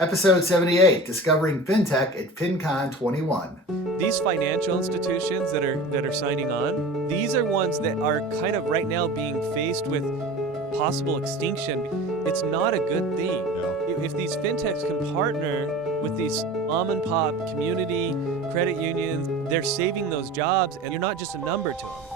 Episode 78, Discovering FinTech at FinCon 21. These financial institutions that are signing on, these are ones that are kind of right now being faced with possible extinction. It's not a good thing. No. If these fintechs can partner with these mom and pop community credit unions, they're saving those jobs, and you're not just a number to them.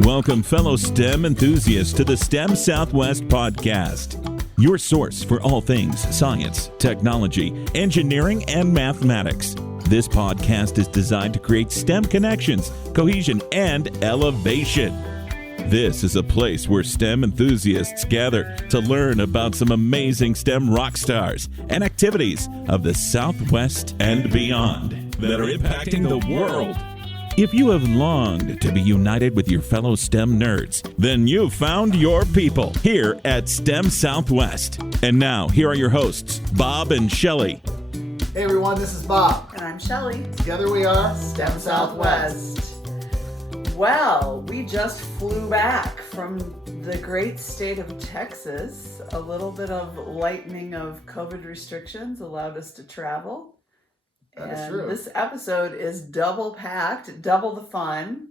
Welcome, fellow STEM enthusiasts, to the STEM Southwest podcast, your source for all things science, technology, engineering, and mathematics. This podcast is designed to create STEM connections, cohesion, and elevation. This is a place where STEM enthusiasts gather to learn about some amazing STEM rock stars and activities of the Southwest and beyond that are impacting the world. If you have longed to be united with your fellow STEM nerds, then you've found your people here at STEM Southwest. And now, here are your hosts, Bob and Shelley. Hey everyone, this is Bob. And I'm Shelley. Together we are STEM Southwest. Well, we just flew back from the great state of Texas. A little bit of lightening of COVID restrictions allowed us to travel. That is true. This episode is double packed, double the fun.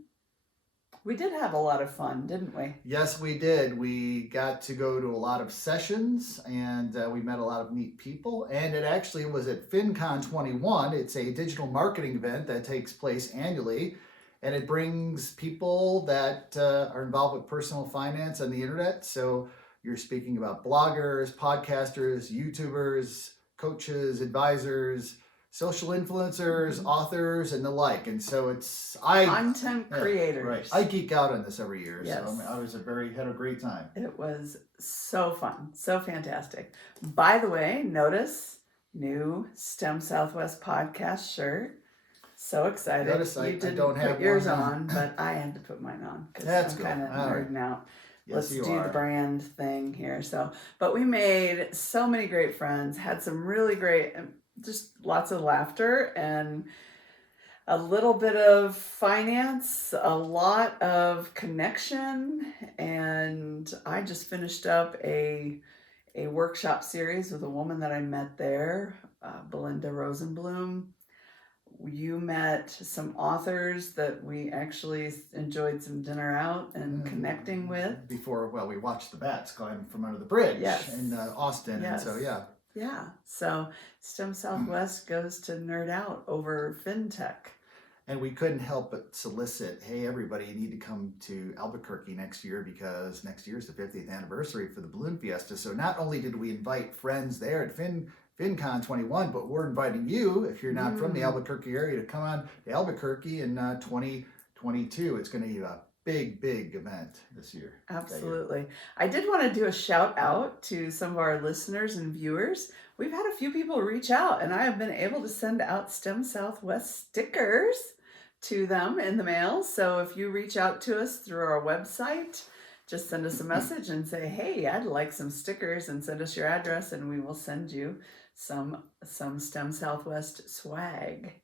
We did have a lot of fun, didn't we? Yes, we did. We got to go to a lot of sessions and we met a lot of neat people. And it actually was at FinCon 21. It's a digital marketing event that takes place annually. And it brings people that are involved with personal finance on the internet. So you're speaking about bloggers, podcasters, YouTubers, coaches, advisors, social influencers, authors, and the like. And so it's content creators. Right. I geek out on this every year. Yes. So I had a great time. It was so fun, so fantastic. By the way, notice new STEM Southwest podcast shirt. So excited. Notice I didn't don't have put yours one on, but I had to put mine on because That's I'm cool. kind of All right. nerding out. Yes, Let's you do are. the brand thing here. But we made so many great friends, had some really great, just lots of laughter and a little bit of finance, a lot of connection. And I just finished up a workshop series with a woman that I met there, Belinda Rosenblum. You met some authors that we actually enjoyed some dinner out and connecting with. We watched the bats climb from under the bridge in Austin. Yes. And so, yeah. Yeah. So STEM Southwest goes to nerd out over FinTech. And we couldn't help but solicit, hey, everybody, you need to come to Albuquerque next year because next year is the 50th anniversary for the Balloon Fiesta. So not only did we invite friends there at FinCon 21, but we're inviting you, if you're not from the Albuquerque area, to come on to Albuquerque in 2022. It's going to be a big event this year. Absolutely. I did want to do a shout out to some of our listeners and viewers. We've had a few people reach out, and I have been able to send out STEM Southwest stickers to them in the mail. So if you reach out to us through our website, just send us a message and say, hey, I'd like some stickers, and send us your address, and we will send you some STEM Southwest swag.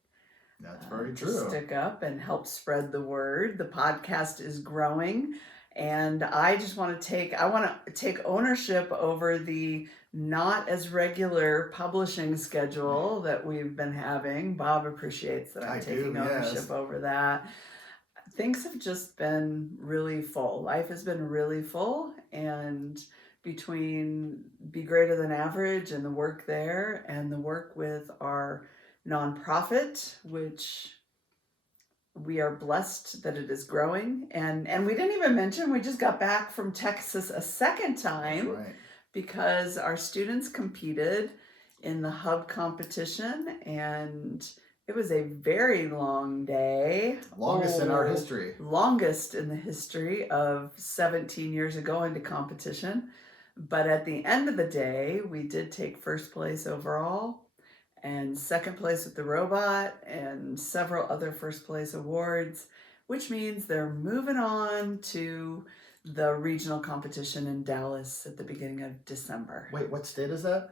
That's very To true. stick up and help spread the word. The podcast is growing, and I want to take ownership over the not as regular publishing schedule that we've been having. Bob appreciates that I'm taking ownership over that. Things have just been really full. Life has been really full, and between Be Greater Than Average and the work there and the work with our nonprofit, which we are blessed that it is growing. And we didn't even mention, we just got back from Texas a second time. Right. Because our students competed in the hub competition, and it was a very long day. Longest in our history. Longest in the history of 17 years ago into competition. But at the end of the day, we did take first place overall and second place with the robot and several other first place awards, which means they're moving on to the regional competition in Dallas at the beginning of December. Wait, what state is that?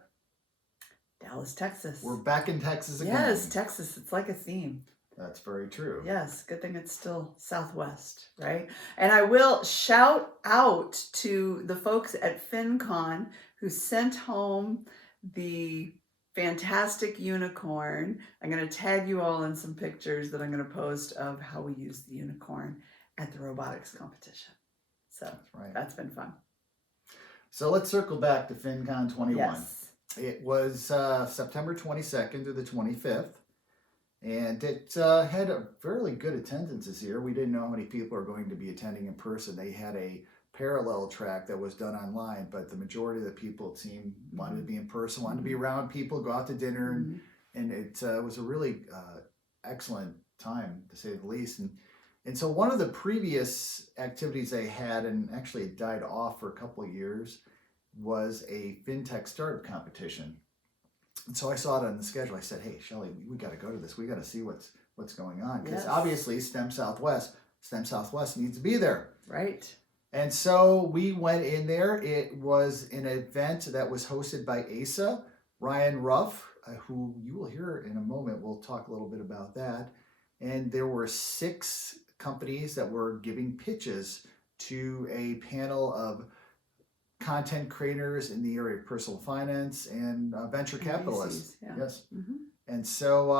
Dallas, Texas. We're back in Texas again. Yes, Texas. It's like a theme. That's very true. Yes, good thing it's still Southwest, right? And I will shout out to the folks at FinCon who sent home the fantastic unicorn. I'm going to tag you all in some pictures that I'm going to post of how we used the unicorn at the robotics competition. So That's right. that's been fun. So let's circle back to FinCon 21. Yes. It was September 22nd to the 25th. And it had a fairly good attendance this year. We didn't know how many people are going to be attending in person. They had a parallel track that was done online, but the majority of the people, it seemed, wanted to be in person, wanted to be around people, go out to dinner, and it was a really excellent time, to say the least. And so one of the previous activities they had, and actually it died off for a couple of years, was a FinTech startup competition. And so I saw it on the schedule. I said, "Hey, Shelley, we got to go to this. We got to see what's going on, because obviously STEM Southwest needs to be there." Right. And so we went in there. It was an event that was hosted by ASA, Ryan Ruff, who you will hear in a moment. We'll talk a little bit about that. And there were 6 companies that were giving pitches to a panel of content creators in the area of personal finance and venture capitalists. Yeah. Yes. And so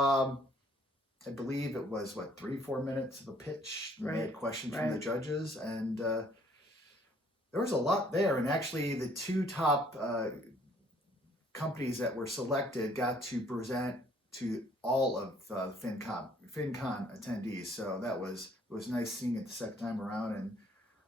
I believe it was 3-4 minutes of a pitch. Right. They had questions from the judges, and there was a lot there. And actually, the 2 top companies that were selected got to present to all of FinCon attendees. So it was nice seeing it the second time around, and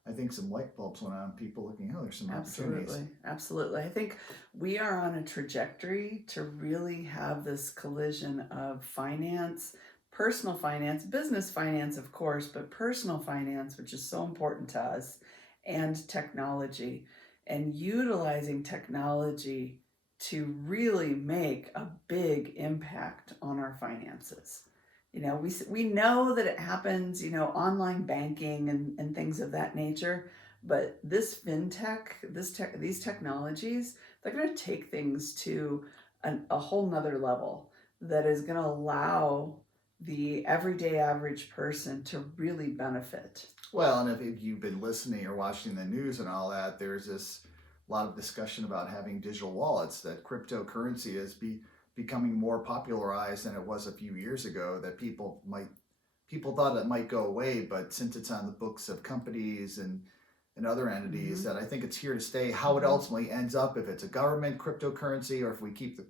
I think some light bulbs went on. People looking, there's some opportunities. Absolutely. I think we are on a trajectory to really have this collision of finance, personal finance, business finance, of course, but personal finance, which is so important to us, and technology, and utilizing technology to really make a big impact on our finances. We know that it happens, online banking and things of that nature, but this FinTech, these technologies, they're going to take things to a whole nother level that is going to allow the everyday average person to really benefit. Well, and if you've been listening or watching the news and all that, there's this lot of discussion about having digital wallets, that cryptocurrency is becoming more popularized than it was a few years ago, that people thought it might go away, but since it's on the books of companies and other entities, that I think it's here to stay. How it ultimately ends up, if it's a government cryptocurrency or if we keep the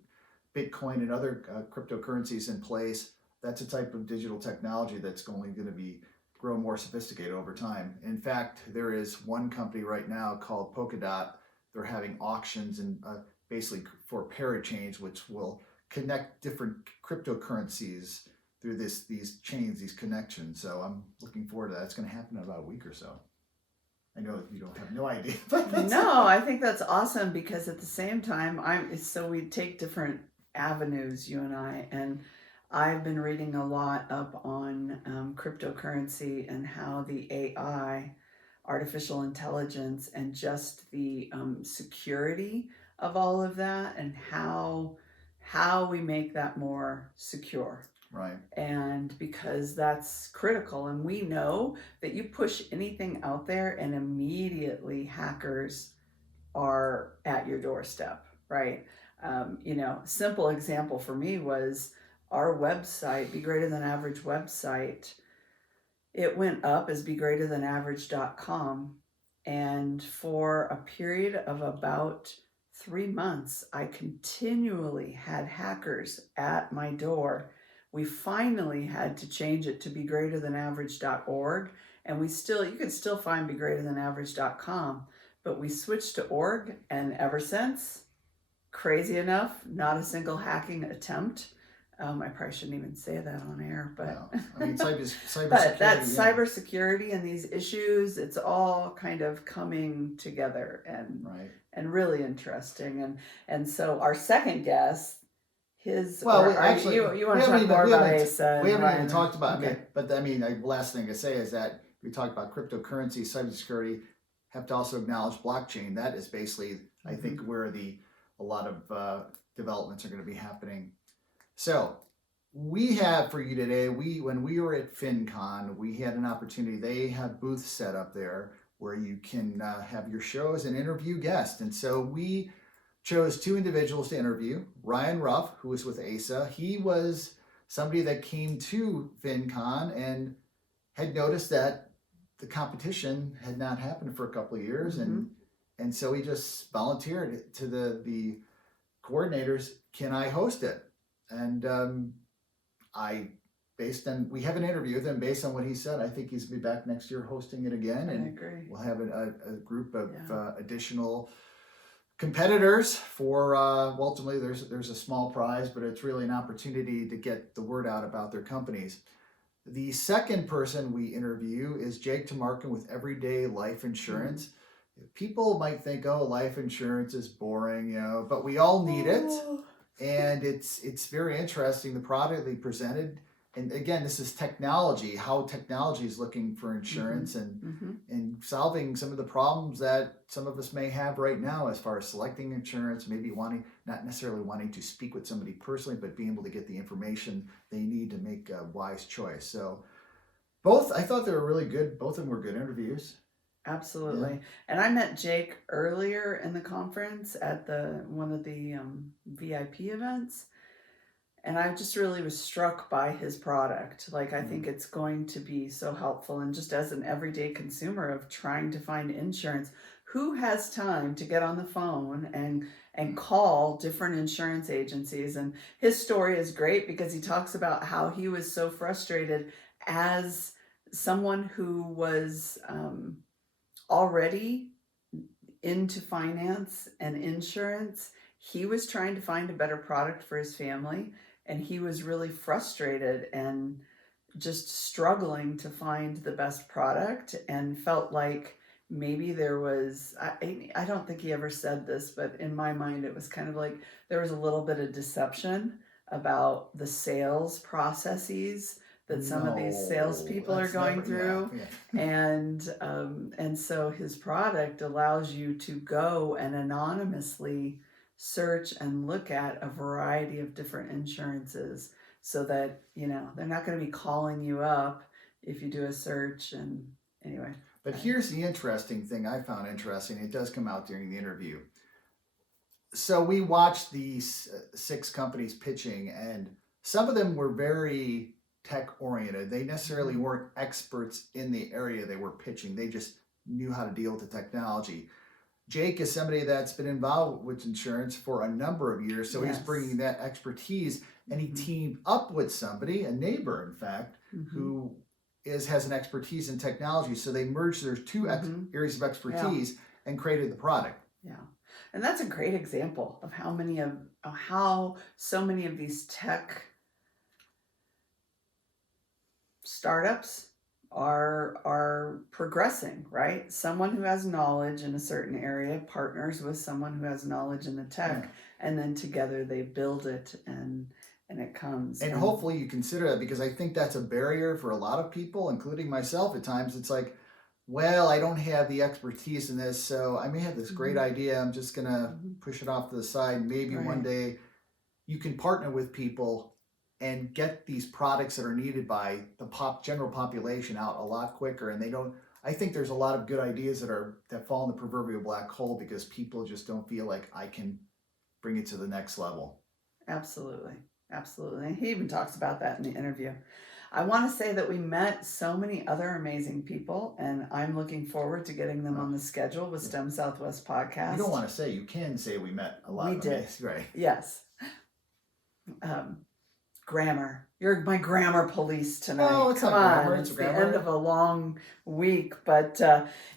Bitcoin and other cryptocurrencies in place, that's a type of digital technology that's only going to grow more sophisticated over time. In fact, there is one company right now called Polkadot. They're having auctions and basically for parachains, which will connect different cryptocurrencies through these chains, these connections. So I'm looking forward to that. It's going to happen in about a week or so. I know you don't have no idea. No, I think that's awesome, because at the same time, so we take different avenues, you and I, and I've been reading a lot up on cryptocurrency and how the AI, artificial intelligence, and just the security of all of that, and how we make that more secure. Right. And because that's critical, and we know that you push anything out there and immediately hackers are at your doorstep, right? Simple example for me was our website, Be Greater Than Average website. It went up as begreaterthanaverage.com, and for a period of about 3 months, I continually had hackers at my door. We finally had to change it to begreaterthanaverage.org, and you can still find begreaterthanaverage.com, but we switched to org, and ever since, crazy enough, not a single hacking attempt. I probably shouldn't even say that on air, but no. I mean, cybersecurity. but that's cybersecurity and these issues. It's all kind of coming together, and really interesting. And so our second guest, you want to talk more about ASA? We haven't even talked about it. But the last thing I say is that we talked about cryptocurrency, cybersecurity. Have to also acknowledge blockchain. That is basically, I think, where a lot of developments are going to be happening. So we have for you today, when we were at FinCon, we had an opportunity. They have booths set up there where you can have your shows and interview guests. And so we chose two individuals to interview. Ryan Ruff, who was with ASA, he was somebody that came to FinCon and had noticed that the competition had not happened for a couple of years, and so he just volunteered to the coordinators, can I host it? And we have an interview with him based on what he said. I think he's gonna be back next year hosting it again, and I agree. we'll have a group of additional competitors for ultimately there's a small prize, but it's really an opportunity to get the word out about their companies. The second person we interview is Jake Tamarkin with Everyday Life Insurance. People might think, oh, life insurance is boring, but we all need it. And it's very interesting, the product they presented. And again, this is technology, how technology is looking for insurance and solving some of the problems that some of us may have right now as far as selecting insurance, maybe not necessarily wanting to speak with somebody personally, but being able to get the information they need to make a wise choice. So I thought they were really good. Both of them were good interviews. Absolutely. Yeah. And I met Jake earlier in the conference at one of the VIP events. And I just really was struck by his product. Like, I think it's going to be so helpful. And just as an everyday consumer of trying to find insurance, who has time to get on the phone and call different insurance agencies? And his story is great because he talks about how he was so frustrated as someone who was already into finance and insurance. He was trying to find a better product for his family, and he was really frustrated and just struggling to find the best product, and felt like maybe there was, I don't think he ever said this, but in my mind it was kind of like there was a little bit of deception about the sales processes that some of these salespeople are going through. And so his product allows you to go and anonymously search and look at a variety of different insurances, so that they're not going to be calling you up if you do a search. And anyway, but here's the interesting thing I found interesting. It does come out during the interview. So we watched these 6 companies pitching, and some of them were very tech oriented. They necessarily weren't experts in the area they were pitching. They just knew how to deal with the technology. Jake is somebody that's been involved with insurance for a number of years, so he's bringing that expertise, and he teamed up with somebody, a neighbor in fact, who has an expertise in technology. So they merged their two areas of expertise and created the product. Yeah. And that's a great example of how so many of these tech startups are progressing, right? Someone who has knowledge in a certain area partners with someone who has knowledge in the tech, and then together they build it, and it comes. And hopefully you consider that, because I think that's a barrier for a lot of people, including myself at times. It's like, well, I don't have the expertise in this, so I may have this great idea. I'm just going to push it off to the side. Maybe one day you can partner with people and get these products that are needed by the general population out a lot quicker. And I think there's a lot of good ideas that fall in the proverbial black hole because people just don't feel like I can bring it to the next level. Absolutely. Absolutely. And he even talks about that in the interview. I want to say that we met so many other amazing people, and I'm looking forward to getting them on the schedule with STEM Southwest podcast. You don't want to say, you can say we met a lot. We did. Right. Yes. Grammar. You're my grammar police tonight. Oh, it's Come not on. grammar, It's the grammar. end of a long week. But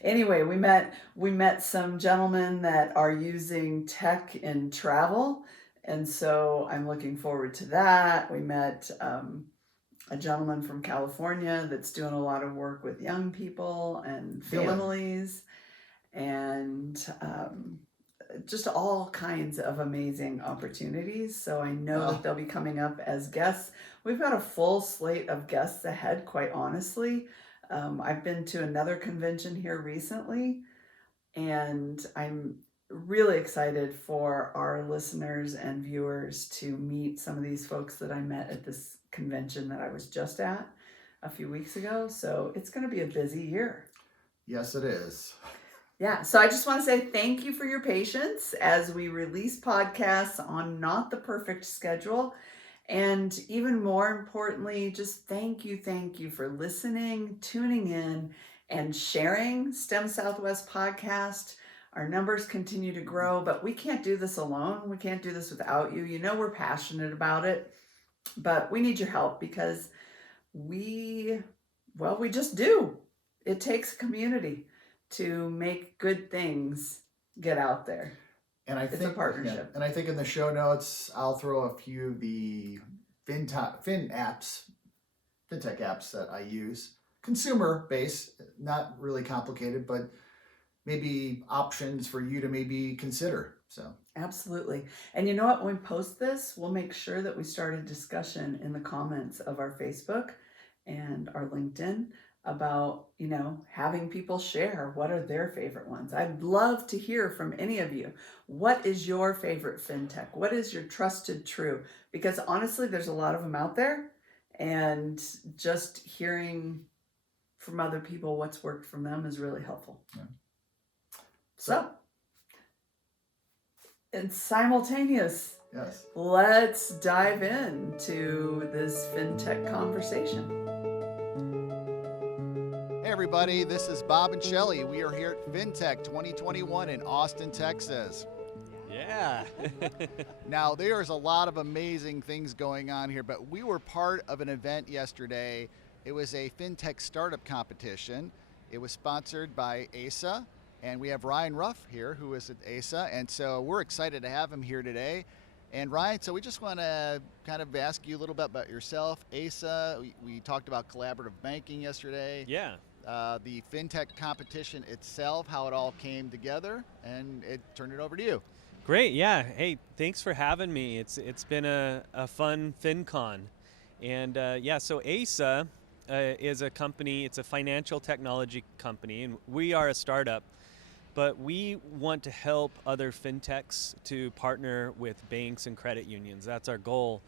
anyway, we met some gentlemen that are using tech in travel. And so I'm looking forward to that. We met a gentleman from California that's doing a lot of work with young people and families, and just all kinds of amazing opportunities. So I know that they'll be coming up as guests. We've got a full slate of guests ahead, quite honestly. I've been to another convention here recently, and I'm really excited for our listeners and viewers to meet some of these folks that I met at this convention that I was just at a few weeks ago. So it's going to be a busy year. Yes, it is. Yeah, so I just want to say thank you for your patience as we release podcasts on not the perfect schedule. And even more importantly, just thank you for listening, tuning in, and sharing STEM Southwest podcast. Our numbers continue to grow, but we can't do this alone. We can't do this without you. You know we're passionate about it, but we need your help because we just do. It takes a community to make good things get out there. And I It's think a partnership. And I think in the show notes, I'll throw a few of the FinTech apps that I use. Consumer base, not really complicated, but maybe options for you to maybe consider. So Absolutely. And you know what? When we post this, we'll make sure that we start a discussion in the comments of our Facebook and our LinkedIn about, having people share what are their favorite ones. I'd love to hear from any of you. What is your favorite FinTech? What is your trusted true? Because honestly, there's a lot of them out there, and just hearing from other people what's worked from them is really helpful. Yeah. So, and simultaneous, yes, let's dive into this FinTech conversation. hey everybody, this is Bob and Shelley. We are here at FinTech 2021 in Austin, Texas. Yeah. Now, there's a lot of amazing things going on here, but we were part of an event yesterday. It was a FinTech startup competition. It was sponsored by ASA, and we have Ryan Ruff here, who is at ASA, and so we're excited to have him here today. And Ryan, so we just want to kind of ask you a little bit about yourself. ASA, we talked about collaborative banking yesterday. Yeah. The FinTech competition itself, how it all came together, and turn it over to you. Great. Yeah. Hey, thanks for having me. It's been a fun FinCon. And so ASA is a company, it's a financial technology company, and we are a startup, but we want to help other FinTechs to partner with banks and credit unions. That's our goal.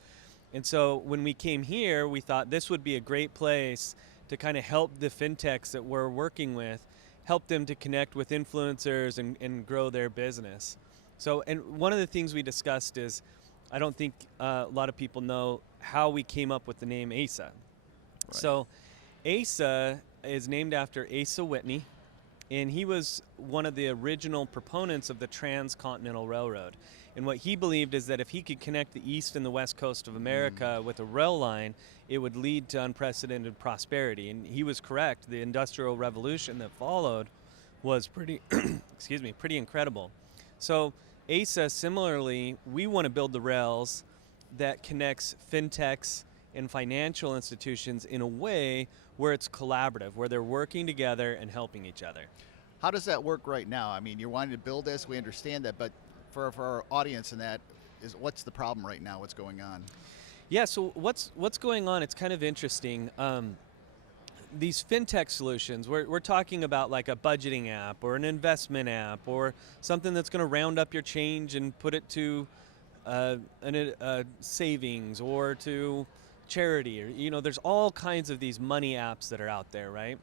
And so when we came here, we thought this would be a great place to kind of help the FinTechs that we're working with, help them to connect with influencers and grow their business. So, and one of the things we discussed is, I don't think a lot of people know how we came up with the name ASA. Right. So ASA is named after Asa Whitney, and he was one of the original proponents of the Transcontinental Railroad. And what he believed is that if he could connect the east and the west coast of America with a rail line, it would lead to unprecedented prosperity. And he was correct. The Industrial Revolution that followed was pretty, pretty incredible. So ASA, similarly, we want to build the rails that connects FinTechs and financial institutions in a way where it's collaborative, where they're working together and helping each other. How does that work right now? I mean, you're wanting to build this, we understand that, but for our audience in that, what's the problem right now? What's going on? Yeah, so what's going on, it's kind of interesting. These FinTech solutions, we're talking about like a budgeting app or an investment app or something that's going to round up your change and put it to savings or to charity, or there's all kinds of these money apps that are out there, right?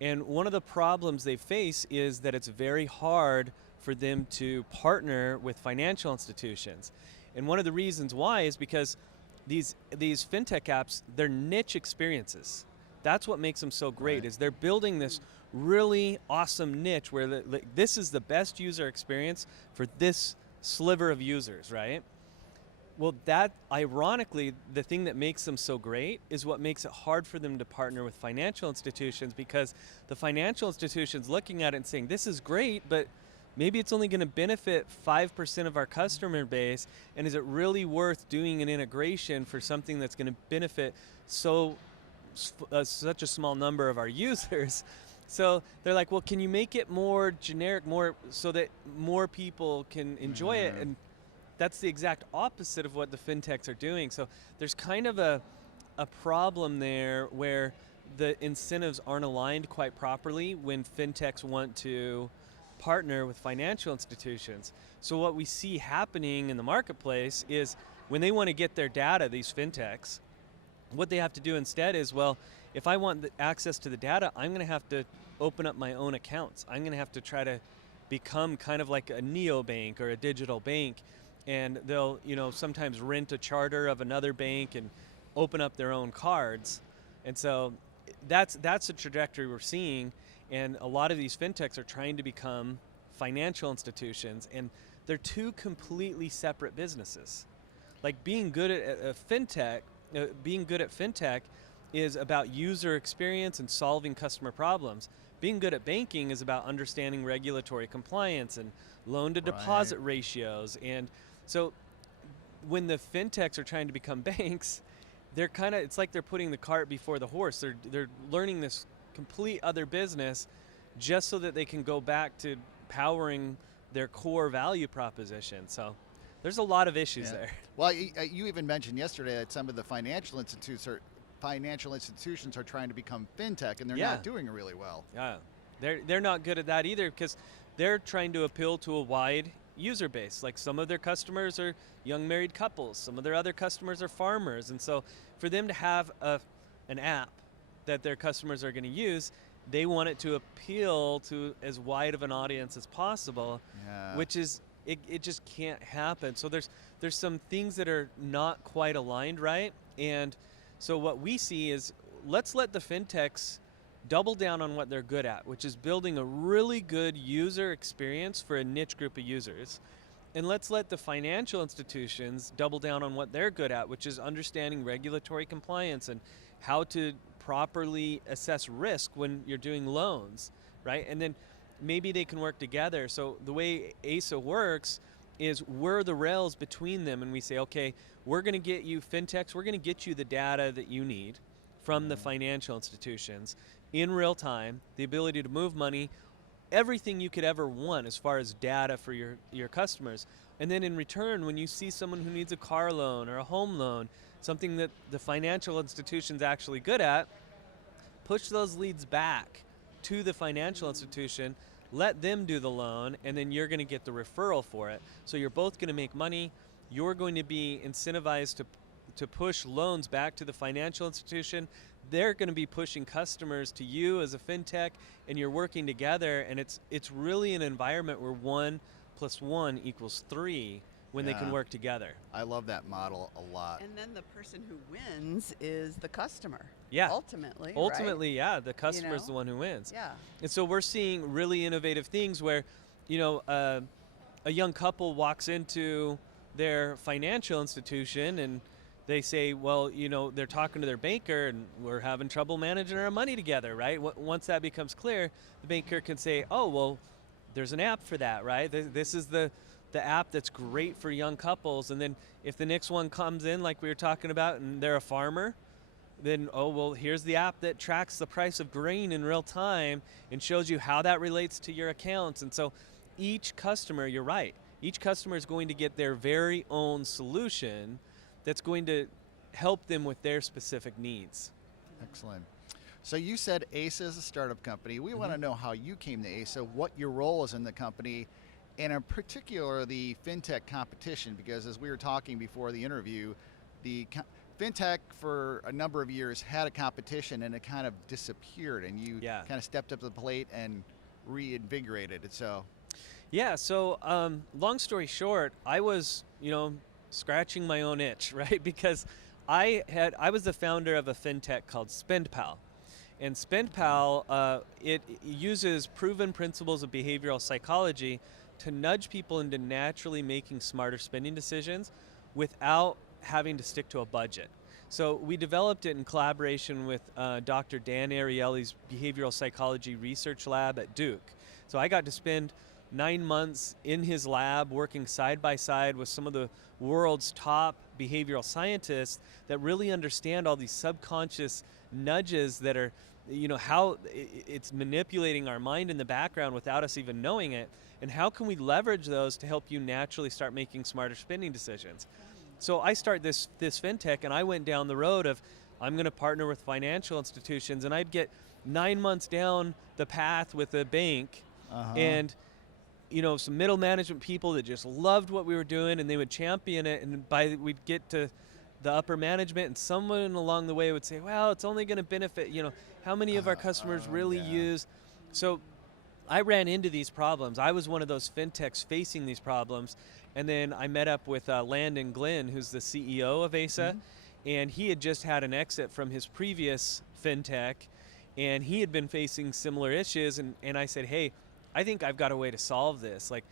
And one of the problems they face is that it's very hard for them to partner with financial institutions. And one of the reasons why is because these FinTech apps, they're niche experiences. That's what makes them so great, is they're building this really awesome niche where this is the best user experience for this sliver of users, right? Well, that, ironically, the thing that makes them so great is what makes it hard for them to partner with financial institutions, because the financial institutions looking at it and saying, this is great, but maybe it's only going to benefit 5% of our customer base, and is it really worth doing an integration for something that's going to benefit such a small number of our users? So they're like, well, can you make it more generic, more so that more people can enjoy it? And that's the exact opposite of what the FinTechs are doing. So there's kind of a problem there where the incentives aren't aligned quite properly when FinTechs want to partner with financial institutions. So what we see happening in the marketplace is when they want to get their data, these FinTechs, what they have to do instead is, well, if I want the access to the data, I'm going to have to open up my own accounts. I'm going to have to try to become kind of like a neobank or a digital bank, and they'll, sometimes rent a charter of another bank and open up their own cards. And so that's the trajectory we're seeing, and a lot of these fintechs are trying to become financial institutions, and they're two completely separate businesses. Like being good at a fintech, is about user experience and solving customer problems. Being good at banking is about understanding regulatory compliance and loan to deposit ratios. And so when the fintechs are trying to become banks, it's like they're putting the cart before the horse. They're learning this complete other business just so that they can go back to powering their core value proposition. So there's a lot of issues there. Well, you even mentioned yesterday that some of the financial institutions are trying to become fintech, and they're not doing it really well. Yeah, they're not good at that either, because they're trying to appeal to a wide user base. Like some of their customers are young married couples, some of their other customers are farmers, and so for them to have an app that their customers are going to use, they want it to appeal to as wide of an audience as possible, which is it just can't happen. So there's some things that are not quite aligned, right? And so what we see is, let's let the fintechs double down on what they're good at, which is building a really good user experience for a niche group of users. And let's let the financial institutions double down on what they're good at, which is understanding regulatory compliance and how to properly assess risk when you're doing loans, right? And then maybe they can work together. So the way ASA works is we're the rails between them, and we say, okay, we're going to get you fintechs, we're going to get you the data that you need from the financial institutions in real time, the ability to move money, everything you could ever want as far as data for your customers. And then in return, when you see someone who needs a car loan or a home loan, something that the financial institution's actually good at, push those leads back to the financial institution, let them do the loan, and then you're going to get the referral for it. So you're both going to make money. You're going to be incentivized to push loans back to the financial institution. They're going to be pushing customers to you as a fintech, and you're working together. And it's really an environment where 1 + 1 = 3 when they can work together. I love that model a lot. And then the person who wins is the customer. Yeah. Ultimately, right? Yeah, the customer is the one who wins. Yeah. And so we're seeing really innovative things where, a young couple walks into their financial institution and they say, well, they're talking to their banker and we're having trouble managing our money together, right? Once that becomes clear, the banker can say, oh, well, there's an app for that, right? This is the app that's great for young couples. And then if the next one comes in, like we were talking about, and they're a farmer, then, oh, well, here's the app that tracks the price of grain in real time and shows you how that relates to your accounts. And so each customer, you're right, each customer is going to get their very own solution that's going to help them with their specific needs. Excellent. So you said ASA is a startup company. We want to know how you came to ASA, what your role is in the company, and in particular the FinTech competition, because as we were talking before the interview, the FinTech for a number of years had a competition and it kind of disappeared, and you kind of stepped up to the plate and reinvigorated it. So long story short, I was, scratching my own itch, right? Because I was the founder of a FinTech called SpendPal. And SpendPal, it uses proven principles of behavioral psychology to nudge people into naturally making smarter spending decisions without having to stick to a budget. So we developed it in collaboration with Dr. Dan Ariely's behavioral psychology research lab at Duke. So I got to spend 9 months in his lab working side by side with some of the world's top behavioral scientists that really understand all these subconscious nudges that are, how it's manipulating our mind in the background without us even knowing it, and how can we leverage those to help you naturally start making smarter spending decisions. So I started this FinTech, and I went down the road of, I'm going to partner with financial institutions, and I'd get 9 months down the path with a bank, and some middle management people that just loved what we were doing, and they would champion it, and we'd get to the upper management, and someone along the way would say, well, it's only going to benefit, how many of our customers really use. So I ran into these problems. I was one of those fintechs facing these problems. And then I met up with Landon Glenn, who's the CEO of ASA, and he had just had an exit from his previous fintech, and he had been facing similar issues. And I said, hey, I think I've got a way to solve this. Like,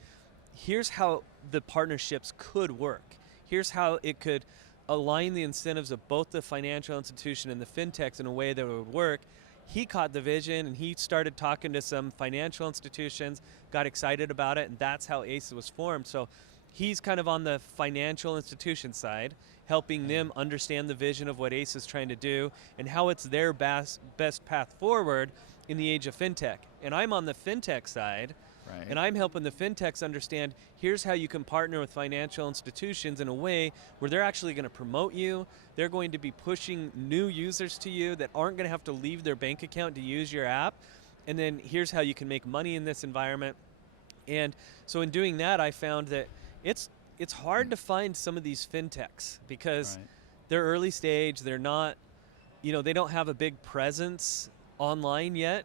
here's how the partnerships could work. Here's how it could align the incentives of both the financial institution and the fintechs in a way that would work. He caught the vision, and he started talking to some financial institutions, got excited about it, and that's how ACE was formed. So he's kind of on the financial institution side, helping them understand the vision of what ACE is trying to do and how it's their best path forward in the age of fintech. And I'm on the fintech side, and I'm helping the fintechs understand, here's how you can partner with financial institutions in a way where they're actually going to promote you. They're going to be pushing new users to you that aren't going to have to leave their bank account to use your app. And then here's how you can make money in this environment. And so in doing that, I found that it's hard to find some of these fintechs because they're early stage. They're not, they don't have a big presence online yet.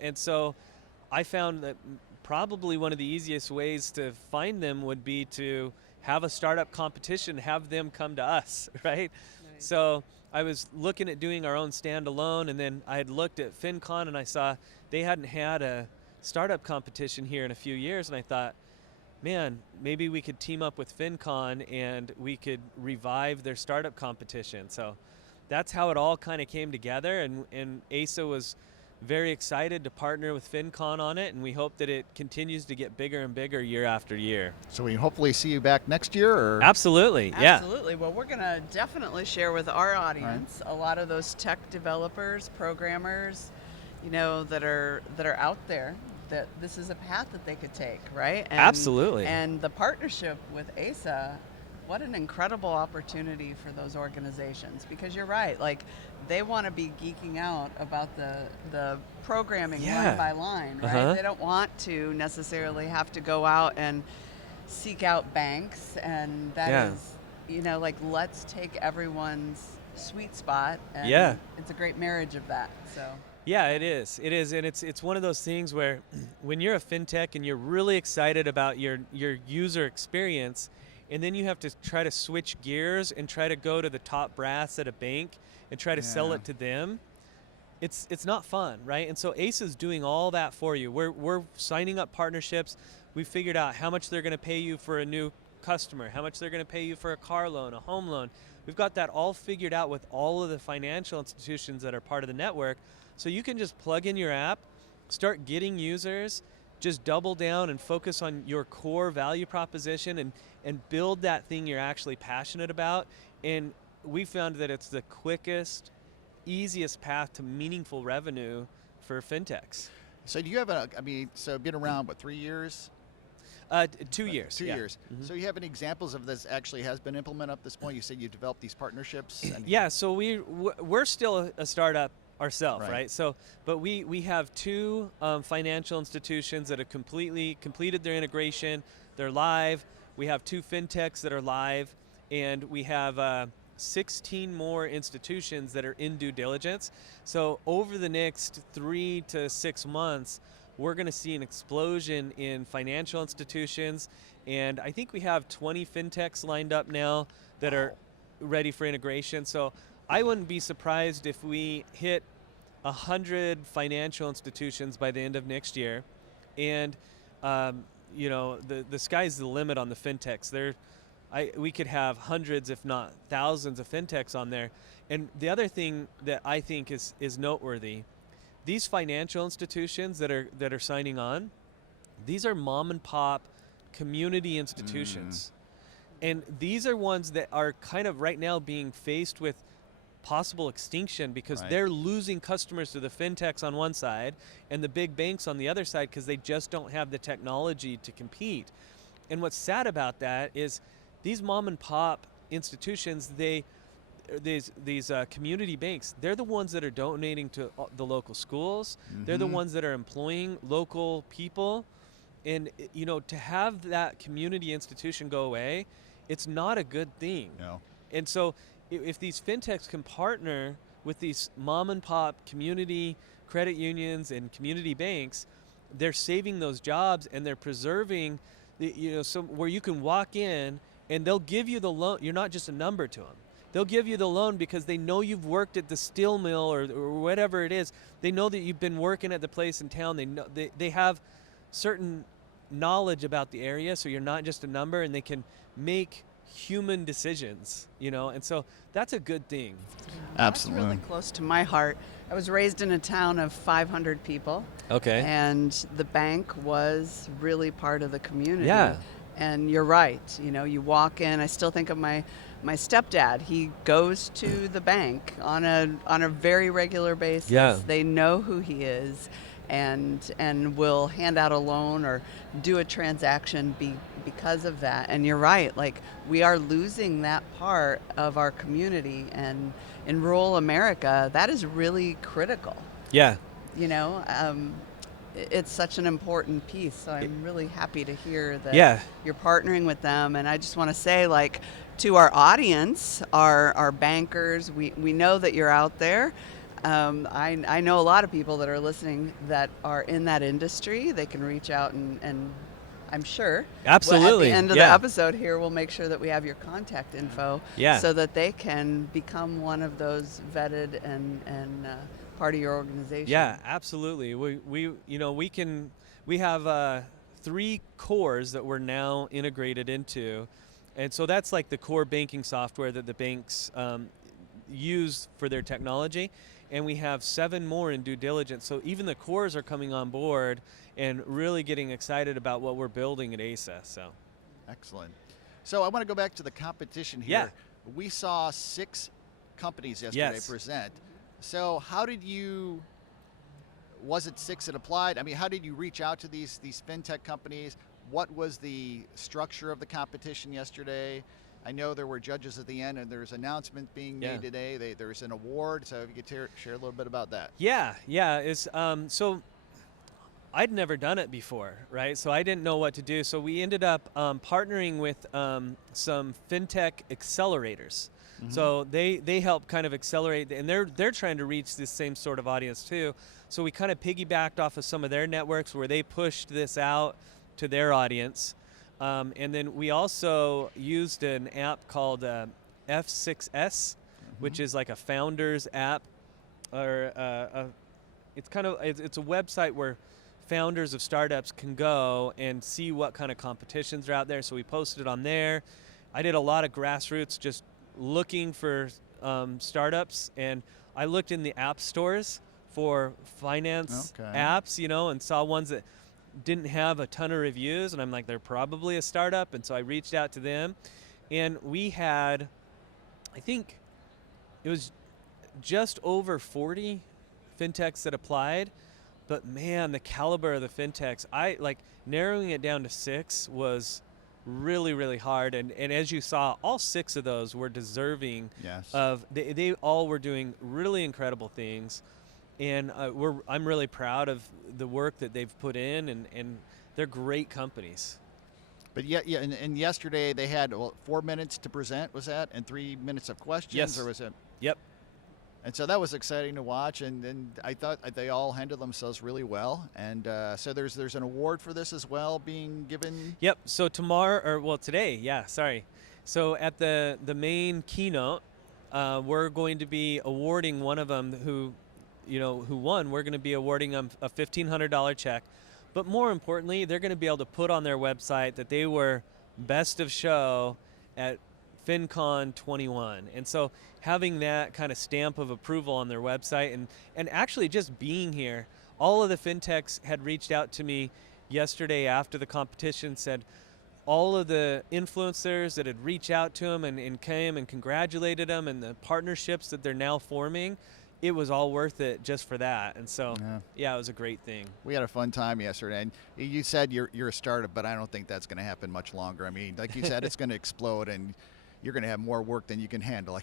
And so I found that probably one of the easiest ways to find them would be to have a startup competition, have them come to us, right? So I was looking at doing our own standalone, and then I had looked at FinCon, and I saw they hadn't had a startup competition here in a few years, and I thought, man, maybe we could team up with FinCon and we could revive their startup competition. So that's how it all kind of came together, and ASA was very excited to partner with FinCon on it, and we hope that it continues to get bigger and bigger year after year. So we hopefully see you back next year? Or? Absolutely, yeah. Absolutely. Well, we're going to definitely share with our audience a lot of those tech developers, programmers, that are out there, that this is a path that they could take, right? And, absolutely. And the partnership with ASA, what an incredible opportunity for those organizations, because you're right, like they want to be geeking out about the programming line by line, right? They don't want to necessarily have to go out and seek out banks, and that is, like, let's take everyone's sweet spot, and it's a great marriage of that. So yeah, it is, and it's one of those things where when you're a fintech and you're really excited about your user experience, and then you have to try to switch gears and try to go to the top brass at a bank and try to sell it to them, it's not fun, right? And so ACE is doing all that for you. We're signing up partnerships. We figured out how much they're going to pay you for a new customer, how much they're going to pay you for a car loan, a home loan. We've got that all figured out with all of the financial institutions that are part of the network. So you can just plug in your app, start getting users, just double down and focus on your core value proposition and build that thing you're actually passionate about. And we found that it's the quickest, easiest path to meaningful revenue for fintechs. So do you have so been around, 3 years? 2 years. 2 years. Mm-hmm. So you have any examples of this actually has been implemented up to this point? You said you developed these partnerships. And so we're still a startup ourselves, right? So, but we have two financial institutions that have completed their integration. They're live. We have two fintechs that are live, and we have 16 more institutions that are in due diligence. So over the next 3 to 6 months, we're going to see an explosion in financial institutions, and I think we have 20 fintechs lined up now that are ready for integration. So I wouldn't be surprised if we hit 100 financial institutions by the end of next year, and the sky's the limit on the fintechs. We could have hundreds, if not thousands, of fintechs on there. And the other thing that I think is noteworthy, these financial institutions that are signing on, these are mom and pop community institutions. And these are ones that are kind of right now being faced with possible extinction because they're losing customers to the fintechs on one side and the big banks on the other side because they just don't have the technology to compete. And what's sad about that is these mom and pop institutions, these community banks, they're the ones that are donating to the local schools. They're the ones that are employing local people. And to have that community institution go away, it's not a good thing. No. And so if these fintechs can partner with these mom and pop community credit unions and community banks, they're saving those jobs and they're preserving some where you can walk in and they'll give you the loan. You're not just a number to them. They'll give you the loan because they know you've worked at the steel mill or whatever it is. They know that you've been working at the place in town. They know they have certain knowledge about the area, so you're not just a number, and they can make human decisions, and so that's a good thing. Absolutely. That's really close to my heart. I was raised in a town of 500 people. Okay. And the bank was really part of the community. Yeah. And you're right. You walk in. I still think of my stepdad. He goes to the bank on a very regular basis. Yeah. They know who he is, and will hand out a loan or do a transaction because of that. And you're right. Like, we are losing that part of our community, and in rural America, that is really critical. Yeah. It's such an important piece, so I'm really happy to hear that you're partnering with them. And I just want to say, like, to our audience, our bankers, we know that you're out there. I know a lot of people that are listening that are in that industry. They can reach out and I'm sure absolutely at the end of the episode here, we'll make sure that we have your contact info so that they can become one of those vetted and part of your organization. Yeah, absolutely. We have 3 cores that we're now integrated into, and so that's like the core banking software that the banks use for their technology, and we have 7 more in due diligence. So even the cores are coming on board and really getting excited about what we're building at ASA. So excellent. So I want to go back to the competition here. Yeah. We saw 6 companies yesterday present. So how did you, was it 6 that applied? I mean, how did you reach out to these FinTech companies? What was the structure of the competition yesterday? I know there were judges at the end, and there's an announcement being made today. There's an award, so if you could share a little bit about that. Yeah. It's, so I'd never done it before, right? So I didn't know what to do. So we ended up partnering with some FinTech accelerators. Mm-hmm. So they help kind of accelerate, and they're trying to reach this same sort of audience too. So we kind of piggybacked off of some of their networks where they pushed this out to their audience. And then we also used an app called F6S, which is like a founders app, or it's a website where founders of startups can go and see what kind of competitions are out there. So we posted it on there. I did a lot of grassroots, just looking for startups, and I looked in the app stores for finance apps, and saw ones that didn't have a ton of reviews, and I'm like, they're probably a startup, and so I reached out to them, and we had, I think it was just over 40 fintechs that applied, but man, the caliber of the fintechs, narrowing it down to 6 was really, really hard, and as you saw, all 6 of those were deserving of, they all were doing really incredible things. And I'm really proud of the work that they've put in, and they're great companies. But and yesterday they had 4 minutes to present, was that? And 3 minutes of questions? Yes. Or was it? Yep. And so that was exciting to watch, and I thought they all handled themselves really well. And so there's an award for this as well being given? Yep. So today, So at the main keynote, we're going to be awarding one of them who won. We're going to be awarding them a $1,500 check. But more importantly, they're going to be able to put on their website that they were best of show at FinCon 21. And so having that kind of stamp of approval on their website, and actually just being here, all of the fintechs had reached out to me yesterday after the competition, said all of the influencers that had reached out to them and came and congratulated them, and the partnerships that they're now forming, it was all worth it just for that. And so, it was a great thing. We had a fun time yesterday. And you said you're a startup, but I don't think that's going to happen much longer. I mean, like you said, it's going to explode, and you're going to have more work than you can handle,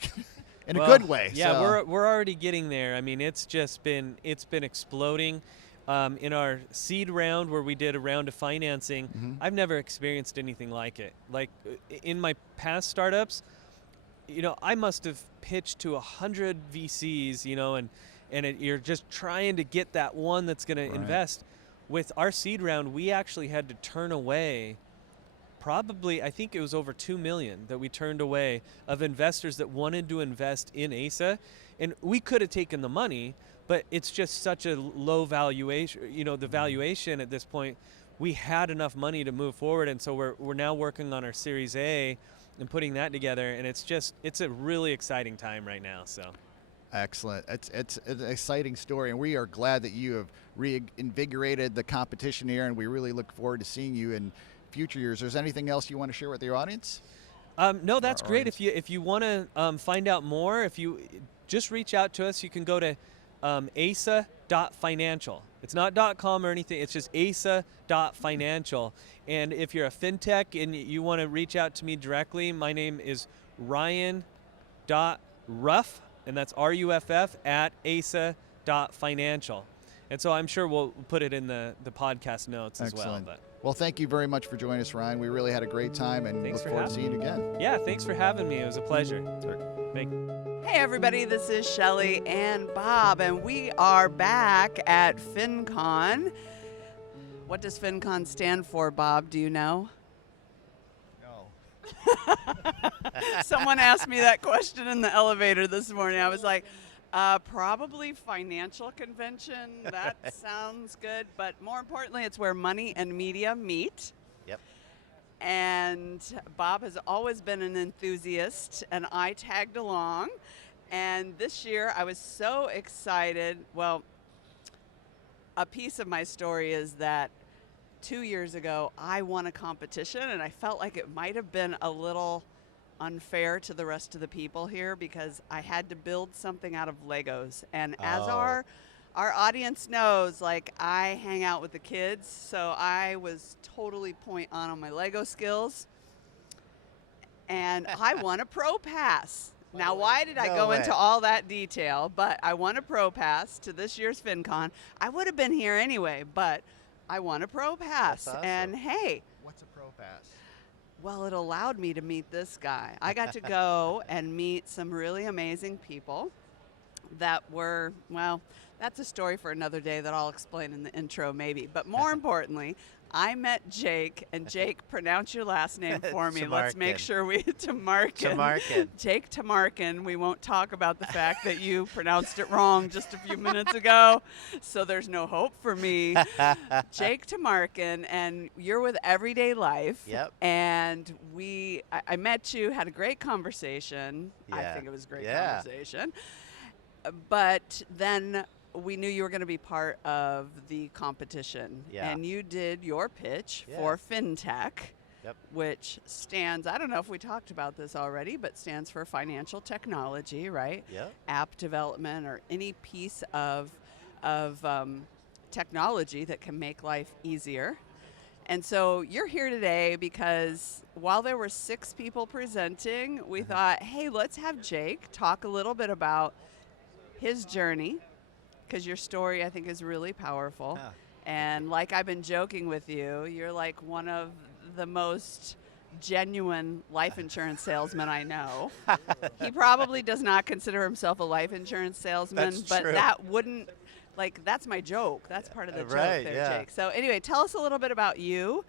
in a good way. Yeah, so. we're already getting there. I mean, it's been exploding. In our seed round, where we did a round of financing, I've never experienced anything like it. Like in my past startups, I must have pitched to 100 VCs, you're just trying to get that one that's going to invest. With our seed round, we actually had to turn away probably, I think it was over 2 million that we turned away of investors that wanted to invest in ASA. And we could have taken the money, but it's just such a low valuation, the valuation at this point. We had enough money to move forward, and so we're now working on our Series A and putting that together, and it's a really exciting time right now. So excellent. It's an exciting story, and we are glad that you have reinvigorated the competition here, and we really look forward to seeing you in future years. Is there anything else you want to share with your audience? No, that's great. If you want to find out more, if you just reach out to us, you can go to asa.financial. It's not .com or anything. It's just asa.financial. And if you're a FinTech and you want to reach out to me directly, my name is Ryan.Ruff, and that's RUFF at asa.financial. And so I'm sure we'll put it in the podcast notes as well. Well, thank you very much for joining us, Ryan. We really had a great time, and look forward to seeing you again. Yeah, thanks for having me. It was a pleasure. Thank you. Hey everybody, this is Shelly and Bob, and we are back at FinCon. What does FinCon stand for, Bob? Do you know? No. Someone asked me that question in the elevator this morning. I was like, probably financial convention. That sounds good. But more importantly, it's where money and media meet. Yep. And Bob has always been an enthusiast, and I tagged along. And this year I was so excited. Well, a piece of my story is that 2 years ago I won a competition, and I felt like it might have been a little unfair to the rest of the people here because I had to build something out of Legos. And as our audience knows, like, I hang out with the kids, so I was totally point on my Lego skills. And I won a Pro Pass. Now, why did I go into all that detail? But I won a Pro Pass to this year's FinCon. I would have been here anyway, but I won a Pro Pass. That's awesome. And hey, What's a Pro Pass? well, it allowed me to meet this guy. I got to go and meet some really amazing people that were, well, that's a story for another day that I'll explain in the intro maybe. But more importantly, I met Jake, and Jake, pronounce your last name for me. Let's make sure we Tamarkin. Jake Tamarkin. We won't talk about the fact that you pronounced it wrong just a few minutes ago, so there's no hope for me. Jake Tamarkin, and you're with Everyday Life. Yep. And I met you, had a great conversation. Yeah. I think it was a great conversation. But then we knew you were going to be part of the competition. Yeah. And you did your pitch for FinTech, which stands, I don't know if we talked about this already, but stands for financial technology, right? Yep. App development, or any piece of technology that can make life easier. And so you're here today because while there were 6 people presenting, we thought, hey, let's have Jake talk a little bit about his journey, because your story, I think, is really powerful. And like I've been joking with you, you're like one of the most genuine life insurance salesmen I know. He probably does not consider himself a life insurance salesman, but true. that wouldn't, like, that's my joke. That's part of the joke there, Jake. So anyway, tell us a little bit about you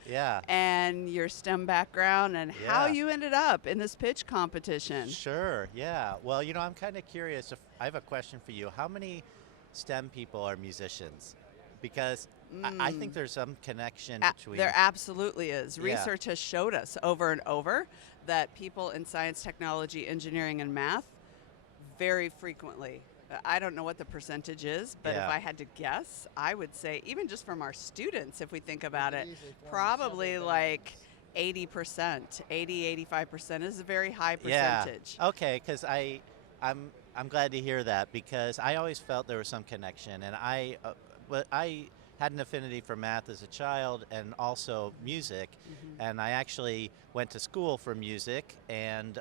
and your STEM background and how you ended up in this pitch competition. Sure, yeah. Well, I'm kind of curious. I have a question for you. How many STEM people are musicians? Because I think there's some connection between... There absolutely is. Research has showed us over and over that people in science, technology, engineering, and math very frequently, I don't know what the percentage is, but if I had to guess, I would say, even just from our students, if we think about it, probably like 80%, 80-85% is a very high percentage. Yeah. Okay, because I'm glad to hear that, because I always felt there was some connection, and I had an affinity for math as a child and also music, and I actually went to school for music and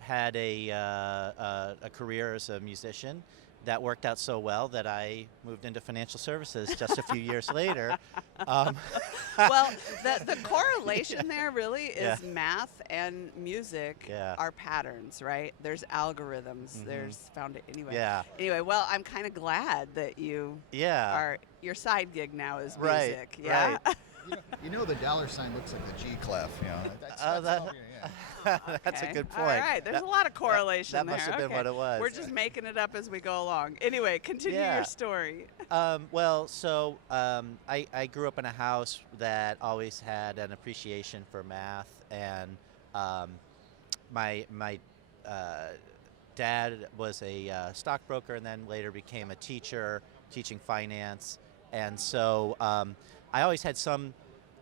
had a career as a musician, that worked out so well that I moved into financial services just a few years later. Um, Well, the correlation there really is Yeah. math and music Yeah. are patterns, right? There's algorithms. Mhm. There's anyway. Yeah. Anyway, well, I'm kind of glad that you Yeah. your side gig now is Right, music. Yeah. right. You know the dollar sign looks like the G clef. You know, that's that- all, yeah. That's a Okay. good All point. right. There's a lot of correlation that there. must have been Okay. what it was. We're just making it up as we go along. Anyway, continue Yeah. your story. I grew up in a house that always had an appreciation for math, and my dad was a stockbroker, and then later became a teacher, teaching finance, and so I always had some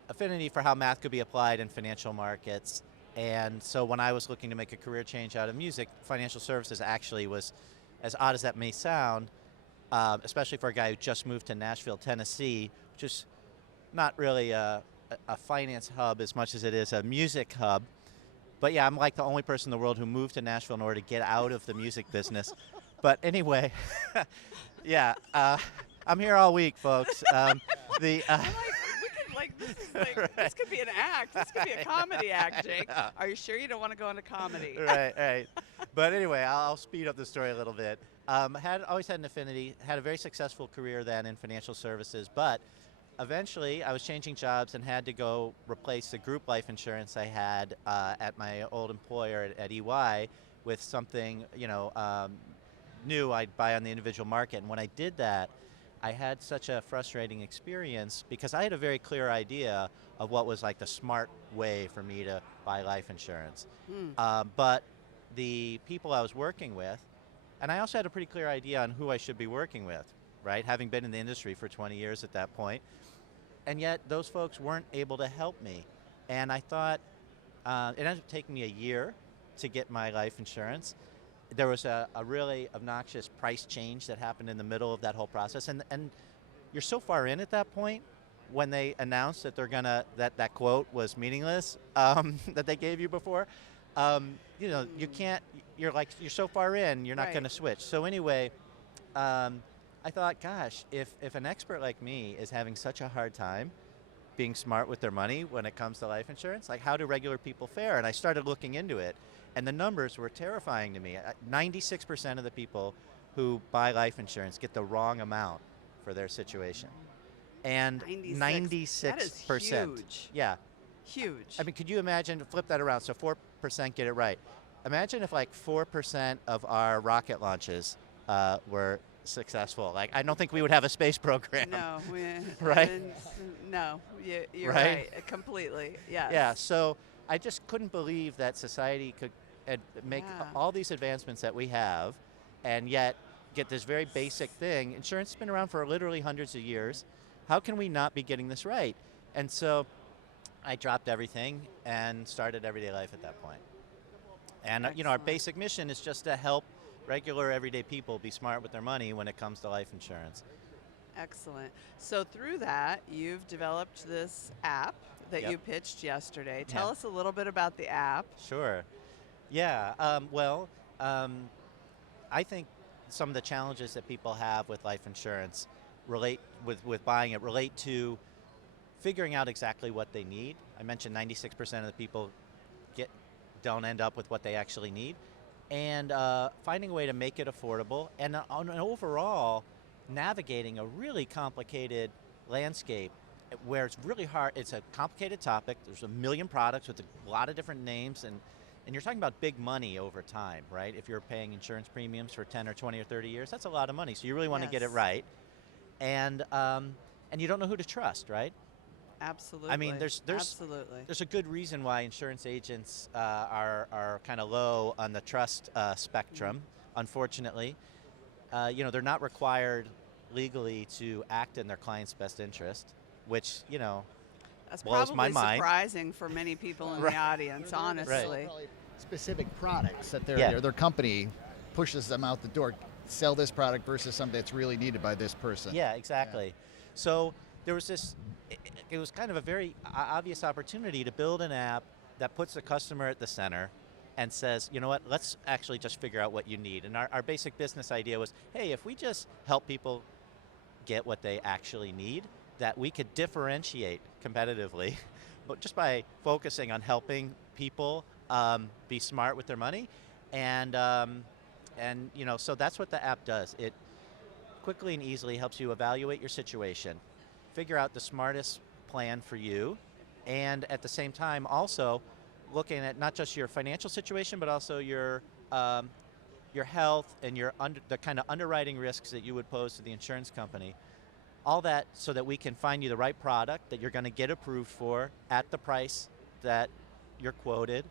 affinity for how math could be applied in financial markets. And so when I was looking to make a career change out of music, financial services actually was, as odd as that may sound, especially for a guy who just moved to Nashville, Tennessee, which is not really a finance hub as much as it is a music hub. But yeah, I'm like the only person in the world who moved to Nashville in order to get out of the music business. But anyway, yeah, I'm here all week, folks. This could be an act. This could be a comedy act, Jake. Are you sure you don't want to go into comedy? Right. But anyway, I'll speed up the story a little bit. Always had an affinity, had a very successful career then in financial services, but eventually I was changing jobs and had to go replace the group life insurance I had at my old employer at EY with something, new I'd buy on the individual market. And when I did that, I had such a frustrating experience because I had a very clear idea of what was like the smart way for me to buy life insurance. But the people I was working with, and I also had a pretty clear idea on who I should be working with, right? Having been in the industry for 20 years at that point. And yet those folks weren't able to help me. And I thought, it ended up taking me a year to get my life insurance. There was a really obnoxious price change that happened in the middle of that whole process. And you're so far in at that point when they announced that they're gonna, that quote was meaningless, that they gave you before. You can't, you're so far in, you're not Right. gonna switch. So anyway, I thought, gosh, if an expert like me is having such a hard time being smart with their money when it comes to life insurance, like how do regular people fare? And I started looking into it. And the numbers were terrifying to me. 96% of the people who buy life insurance get the wrong amount for their situation. And 96%. That is huge. Yeah. Huge. I mean, could you imagine, flip that around, so 4% get it right. Imagine if like 4% of our rocket launches were successful. Like, I don't think we would have a space program. No. Right? No, you're Right? right. Completely. Yes. Yeah, so I just couldn't believe that society could make Yeah. all these advancements that we have and yet get this very basic thing. Insurance has been around for literally hundreds of years. How can we not be getting this right? And so I dropped everything and started everyday life at that point. And our Excellent. basic mission is just to help regular everyday people be smart with their money when it comes to life insurance. Excellent. So through that, you've developed this app that Yep. you pitched yesterday. Tell Yeah. us a little bit about the app. Sure. Yeah. I think some of the challenges that people have with life insurance relate to figuring out exactly what they need. I mentioned 96% of the people don't end up with what they actually need, and finding a way to make it affordable, and on an overall navigating a really complicated landscape where it's really hard. It's a complicated topic. There's a million products with a lot of different names, and you're talking about big money over time, right? If you're paying insurance premiums for 10 or 20 or 30 years, that's a lot of money. So you really want to get it Yes. right. And you don't know who to trust, right? Absolutely. I mean, there's absolutely. There's a good reason why insurance agents are kind of low on the trust spectrum, unfortunately. They're not required legally to act in their client's best interest, which, That's blows probably my mind. surprising for many people in Right. the audience, honestly. Probably specific products that Yeah. their company pushes them out the door. Sell this product versus something that's really needed by this person. Yeah, exactly. So there was it was kind of a very obvious opportunity to build an app that puts the customer at the center and says, you know what, let's actually just figure out what you need. And our basic business idea was, hey, if we just help people get what they actually need, that we could differentiate competitively, but just by focusing on helping people be smart with their money. And so that's what the app does. It quickly and easily helps you evaluate your situation, figure out the smartest plan for you, and at the same time also looking at not just your financial situation, but also your health and the kind of underwriting risks that you would pose to the insurance company. All that so that we can find you the right product that you're going to get approved for at the price that you're quoted.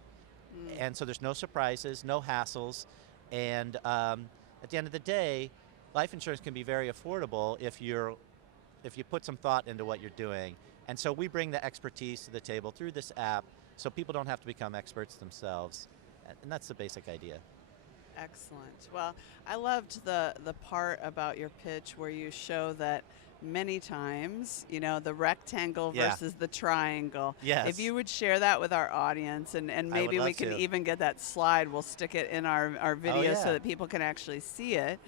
And so there's no surprises, no hassles. And at the end of the day, life insurance can be very affordable if you put some thought into what you're doing. And so we bring the expertise to the table through this app so people don't have to become experts themselves. And that's the basic idea. Excellent. Well, I loved the part about your pitch where you show that many times, the rectangle versus the triangle. Yes. If you would share that with our audience, and maybe we can even get that slide, we'll stick it in our video so that people can actually see it.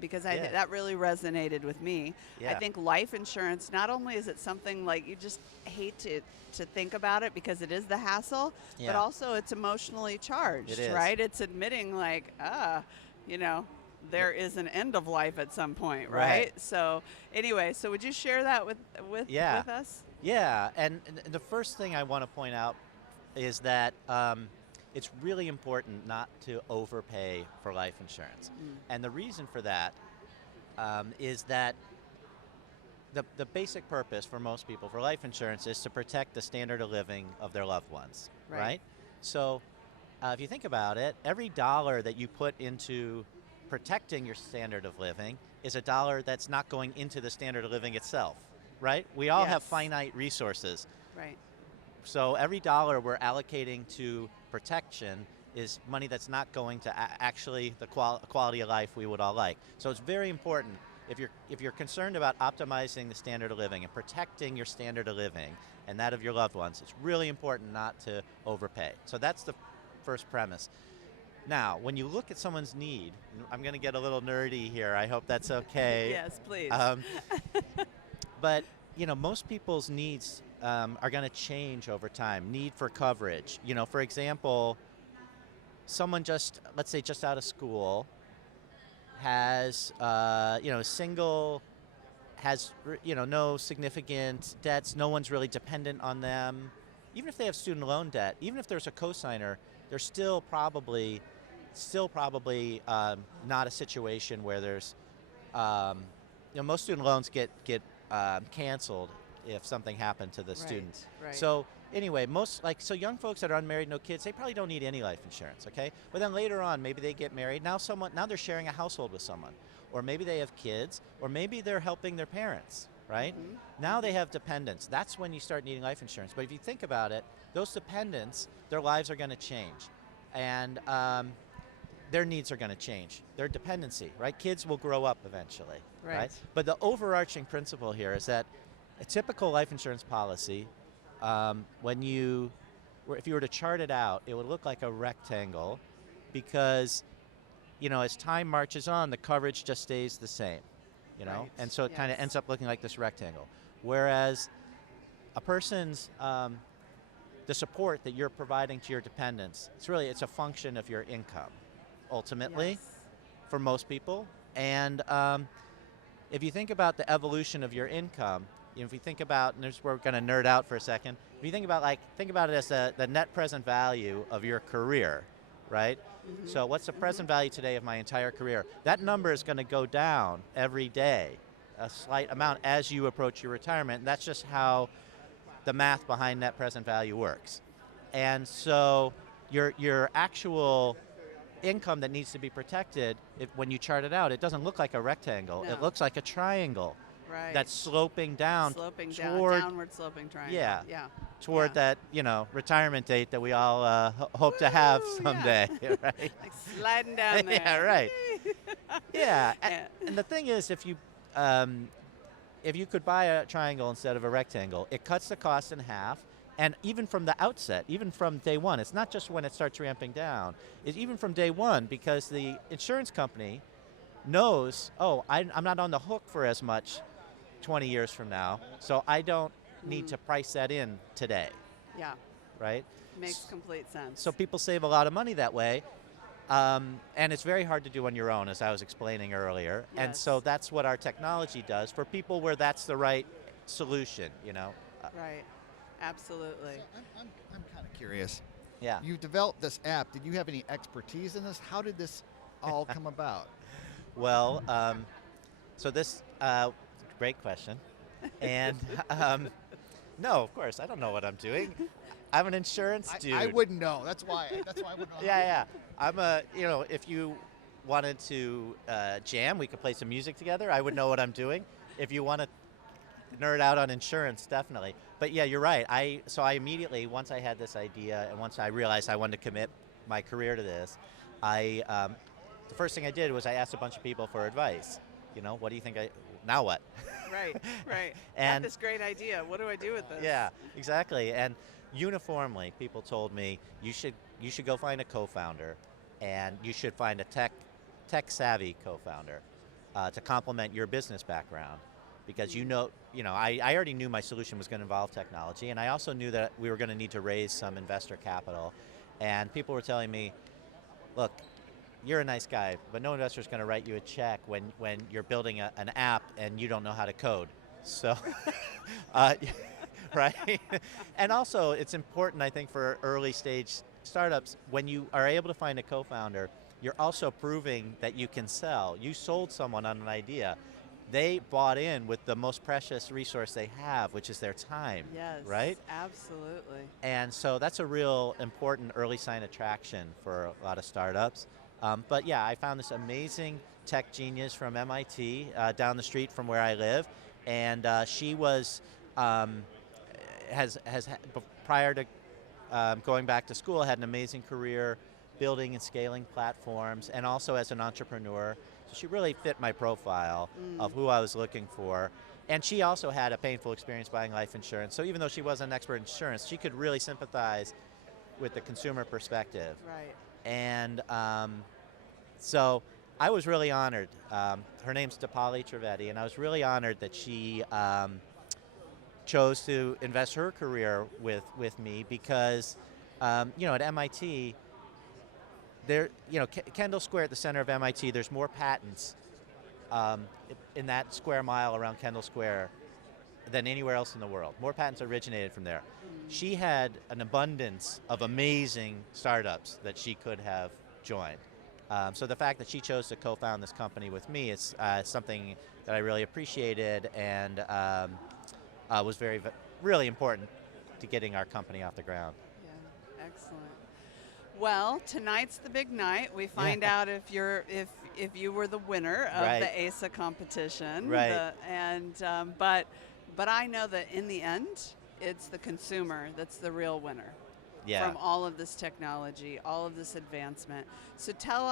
Because that really resonated with me. Yeah. I think life insurance, not only is it something like you just hate to think about it because it is the hassle, but also it's emotionally charged, It is. right? It's admitting like, there is an end of life at some point, right? So anyway, so would you share that with us? Yeah, and the first thing I want to point out is that it's really important not to overpay for life insurance. And the reason for that is that the basic purpose for most people for life insurance is to protect the standard of living of their loved ones, right? So if you think about it, every dollar that you put into protecting your standard of living is a dollar that's not going into the standard of living itself, right? We all have finite resources. Right. So every dollar we're allocating to protection is money that's not going to actually the quality of life we would all like. So it's very important if you're concerned about optimizing the standard of living and protecting your standard of living and that of your loved ones, it's really important not to overpay. So that's the first premise. Now, when you look at someone's need, I'm going to get a little nerdy here. I hope that's okay. Yes, please. But most people's needs are going to change over time. Need for coverage. For example, someone let's say just out of school has, single, has, no significant debts. No one's really dependent on them. Even if they have student loan debt, even if there's a cosigner, they're still probably not a situation where there's, most student loans get canceled if something happened to the student. Right. So anyway, so young folks that are unmarried, no kids, they probably don't need any life insurance, okay? But then later on, maybe they get married. Now they're sharing a household with someone. Or maybe they have kids, or maybe they're helping their parents, right? Mm-hmm. Now they have dependents. That's when you start needing life insurance. But if you think about it, those dependents, their lives are going to change. And their needs are going to change. Their dependency, right? Kids will grow up eventually, right? But the overarching principle here is that a typical life insurance policy, if you were to chart it out, it would look like a rectangle because, as time marches on, the coverage just stays the same, And so it kind of ends up looking like this rectangle. Whereas a person's, the support that you're providing to your dependents, it's a function of your income, ultimately, for most people. And if you think about the evolution of your income, if you think about, and we're going to nerd out for a second, if you think about it as the net present value of your career, right? Mm-hmm. So what's the present value today of my entire career? That number is going to go down every day, a slight amount as you approach your retirement. And that's just how the math behind net present value works. And so your actual income that needs to be protected, when you chart it out, it doesn't look like a rectangle. No. It looks like a triangle. Right. That's sloping down. Downward sloping triangle. Yeah. Toward that, retirement date that we all hope to have someday, right? Like sliding down there. Yeah, right. Yeah. And the thing is, if you could buy a triangle instead of a rectangle, it cuts the cost in half, And even from the outset, even from day one, it's not just when it starts ramping down, it's even from day one, because the insurance company knows, oh, I'm not on the hook for as much 20 years from now, so I don't need to price that in today. Yeah. Right? Makes complete sense. So people save a lot of money that way. And it's very hard to do on your own, as I was explaining earlier. Yes. And so that's what our technology does for people where that's the right solution, you know. Right. Absolutely. So I'm kind of curious. Yeah. You developed this app. Did you have any expertise in this? How did this all come about? Well, so this, great question. And no, of course, I don't know what I'm doing. I'm an insurance dude. I wouldn't know. That's why I wouldn't know. Yeah. I'm if you wanted to jam, we could play some music together. I would know what I'm doing. If you want to nerd out on insurance, definitely. But yeah, you're right. So I immediately, once I had this idea and once I realized I wanted to commit my career to this, the first thing I did was I asked a bunch of people for advice. You know, what do you think now what? Right. And got this great idea. What do I do with this? Yeah, exactly. And uniformly, people told me you should go find a co-founder, and you should find a tech savvy co-founder to complement your business background, because I already knew my solution was going to involve technology, and I also knew that we were going to need to raise some investor capital. And people were telling me, look, you're a nice guy, but no investor's going to write you a check when you're building an app and you don't know how to code. So, right? And also, it's important, I think, for early stage startups, when you are able to find a co-founder, you're also proving that you can sell. You sold someone on an idea. They bought in with the most precious resource they have, which is their time. Yes. Right? Absolutely. And so that's a real important early sign of traction for a lot of startups. But yeah, I found this amazing tech genius from MIT down the street from where I live, and she was prior to going back to school, had an amazing career building and scaling platforms, and also as an entrepreneur. So she really fit my profile of who I was looking for. And she also had a painful experience buying life insurance. So even though she wasn't an expert in insurance, she could really sympathize with the consumer perspective. Right. And so I was really honored. Her name's Dipali Trivedi, and I was really honored that she chose to invest her career with me, because at MIT, Kendall Square at the center of MIT, there's more patents in that square mile around Kendall Square than anywhere else in the world. More patents originated from there. She had an abundance of amazing startups that she could have joined. So the fact that she chose to co-found this company with me is something that I really appreciated, and was really important to getting our company off the ground. Yeah, excellent. Well, tonight's the big night. We find out if you were the winner of the ASA competition. Right. But I know that in the end, it's the consumer that's the real winner. Yeah. From all of this technology, all of this advancement. So tell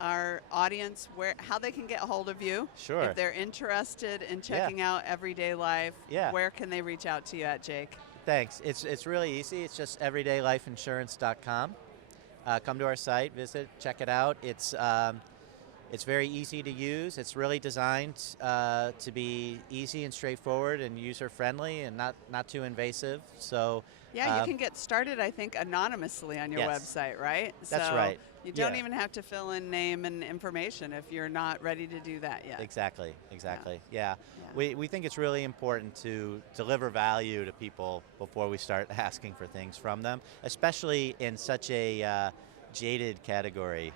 our audience how they can get a hold of you. Sure. If they're interested in checking out Everyday Life, where can they reach out to you at, Jake? Thanks. It's really easy. It's just everydaylifeinsurance.com. Come to our site, visit, check it out. It's very easy to use. It's really designed to be easy and straightforward and user-friendly and not too invasive. So yeah, you can get started, I think, anonymously on your website, right? That's right. You don't even have to fill in name and information if you're not ready to do that yet. Exactly. Yeah. We think it's really important to deliver value to people before we start asking for things from them, especially in such a jaded category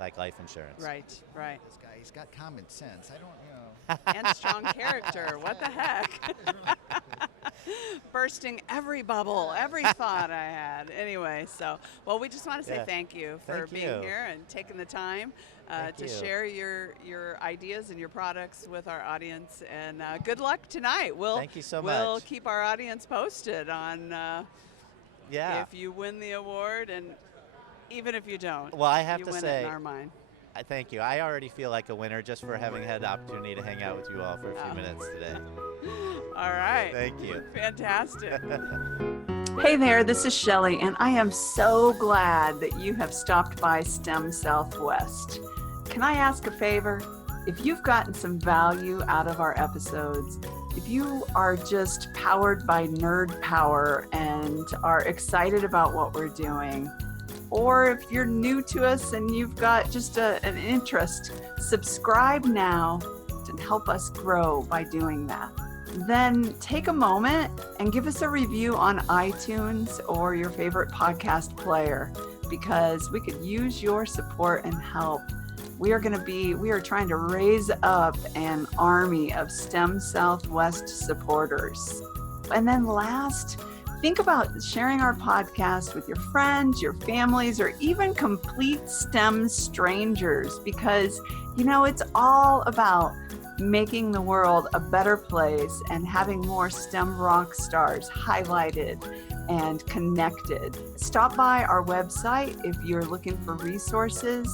like life insurance. Right. This guy, he's got common sense. I don't, And strong character. What the heck? Bursting every bubble, every thought I had. Anyway, we just want to say thank you for being here and taking the time to share your ideas and your products with our audience. And good luck tonight. Thank you so much. We'll keep our audience posted on if you win the award, and even if you don't. Well, I have you to win say, it in our mind. Thank you. I already feel like a winner just for having had the opportunity to hang out with you all for a few minutes today. All right. Thank you. Fantastic. Hey there, this is Shelley, and I am so glad that you have stopped by STEM Southwest. Can I ask a favor? If you've gotten some value out of our episodes, if you are just powered by nerd power and are excited about what we're doing, or if you're new to us and you've got just an interest, subscribe now to help us grow by doing that. Then take a moment and give us a review on iTunes or your favorite podcast player, because we could use your support and help. We are trying to raise up an army of STEM Southwest supporters. And then last, think about sharing our podcast with your friends, your families, or even complete STEM strangers, because, it's all about making the world a better place and having more STEM rock stars highlighted and connected. Stop by our website if you're looking for resources,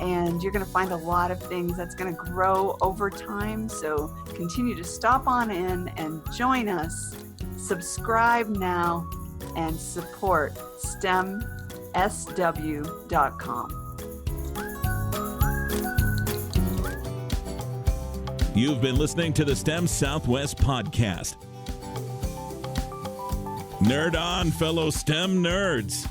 and you're going to find a lot of things that's going to grow over time. So continue to stop on in and join us. Subscribe now and support STEMSW.com. You've been listening to the STEM Southwest podcast. Nerd on, fellow STEM nerds.